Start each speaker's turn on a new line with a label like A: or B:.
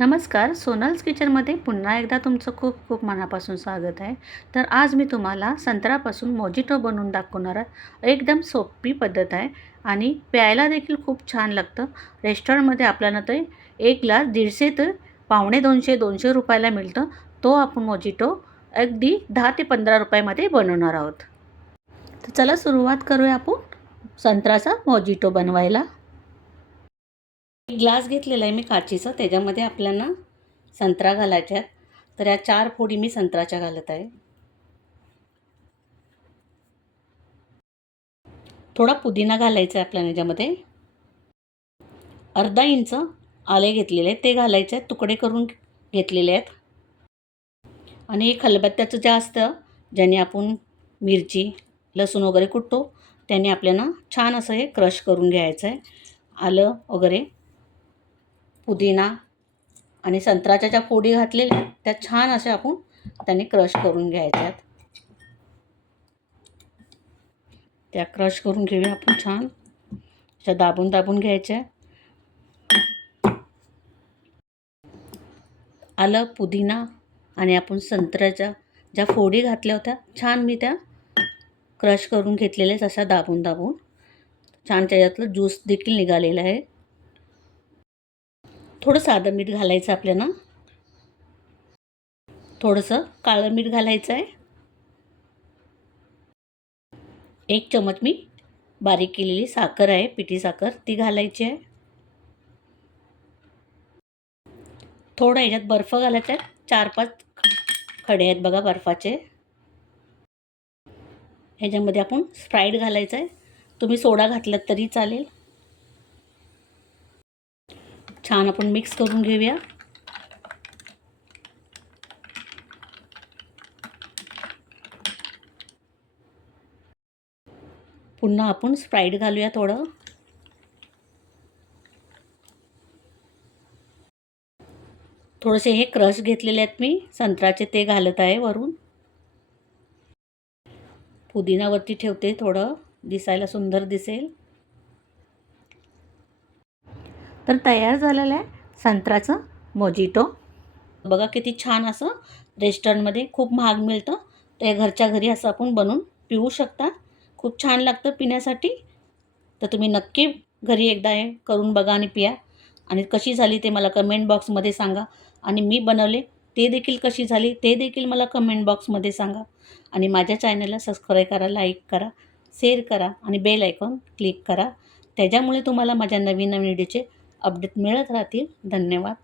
A: नमस्कार सोनल्स किचनमध्ये पुन्हा एकदा तुमचं खूप खूप मनापासून स्वागत आहे. तर आज मी तुम्हाला संत्र्यापासून मोजिटो बनवून दाखवणार आहे. एकदम सोपी पद्धत आहे आणि प्यायला देखील खूप छान लागतं. रेस्टॉरंटमध्ये आपल्याला ते एक ग्लास दीडशे ते पावणे दोनशे दोनशे रुपयाला मिळतं. तो आपण मोजिटो अगदी दहा ते पंधरा रुपयामध्ये बनवणार आहोत. तर चला सुरुवात करूया आपण संत्राचा मोजिटो बनवायला. ग्लास घेतलेला आहे मी काचीचा त्याच्यामध्ये आपल्याला संत्रा घालायच्या आहेत. तर या चार फोडी मी संत्राच्या घालत आहे. थोडा पुदिना घालायचा आहे आपल्याला याच्यामध्ये. अर्धा इंच आले घेतलेले आहेत ते घालायचे आहेत तुकडे करून घेतलेले आहेत. आणि हे खलबत्त्याचं जे असतं ज्याने आपण मिरची लसूण वगैरे कुटतो त्याने आपल्याला छान असं हे क्रश करून घ्यायचं आहे. आलं वगैरे. पुदिना आणि संत्र्याच्या ज्या फोडी घातलेल्या त्या छान अशा आपण त्याने क्रश करून घ्यायच्यात. त्या क्रश करून घेऊया आपण छान. अशा दाबून दाबून घ्यायच्या. आलं पुदिना आणि आपण संत्र्याच्या ज्या फोडी घातल्या होत्या छान मी त्या क्रश करून घेतलेल्याच अशा दाबून दाबून. छान त्याच्यातलं ज्यूस देखील निघालेलं आहे. थोडं साधं मीठ घालायचं आपल्याला. थोडंसं काळं मीठ घालायचं आहे. एक चमच मी बारीक केलेली साखर आहे पिठी साखर ती घालायची आहे. थोडं याच्यात बर्फ घालायचा आहे. चार पाच खडे आहेत बघा बर्फाचे. ह्याच्यामध्ये आपण स्प्राईट घालायचं आहे. तुम्ही सोडा घातलात तरी चालेल. छान आपण मिक्स करून घेऊया. पुन्हा आपण स्प्राईट घालूया थोडं. थोडेसे हे क्रश घेतलेले आहेत मी. संत्र्याचे ते घालत आहे वरून. पुदिनावरती ठेवते थोडं. दिसायला सुंदर दिसेल. तर तयार झालेलं आहे संत्र्याचं मोजिटो. बघा किती छान असं रेस्टॉरंटमध्ये खूप महाग मिळतं. ते घरच्या घरी असं आपण बनवून पिऊ शकता खूप छान लागतं पिण्यासाठी. तर तुम्ही नक्की घरी एकदा हे करून बघा आणि पिया. आणि कशी झाली ते मला कमेंट बॉक्समध्ये सांगा. आणि मी बनवले ते देखील कशी झाली ते देखील मला कमेंट बॉक्समध्ये सांगा. आणि माझ्या चॅनलला सबस्क्राईब करा लाईक करा शेअर करा आणि बेल आयकॉन क्लिक करा. त्याच्यामुळे तुम्हाला माझ्या नवीन नवीन व्हिडिओचे अपडेट मिळत राहतील. धन्यवाद.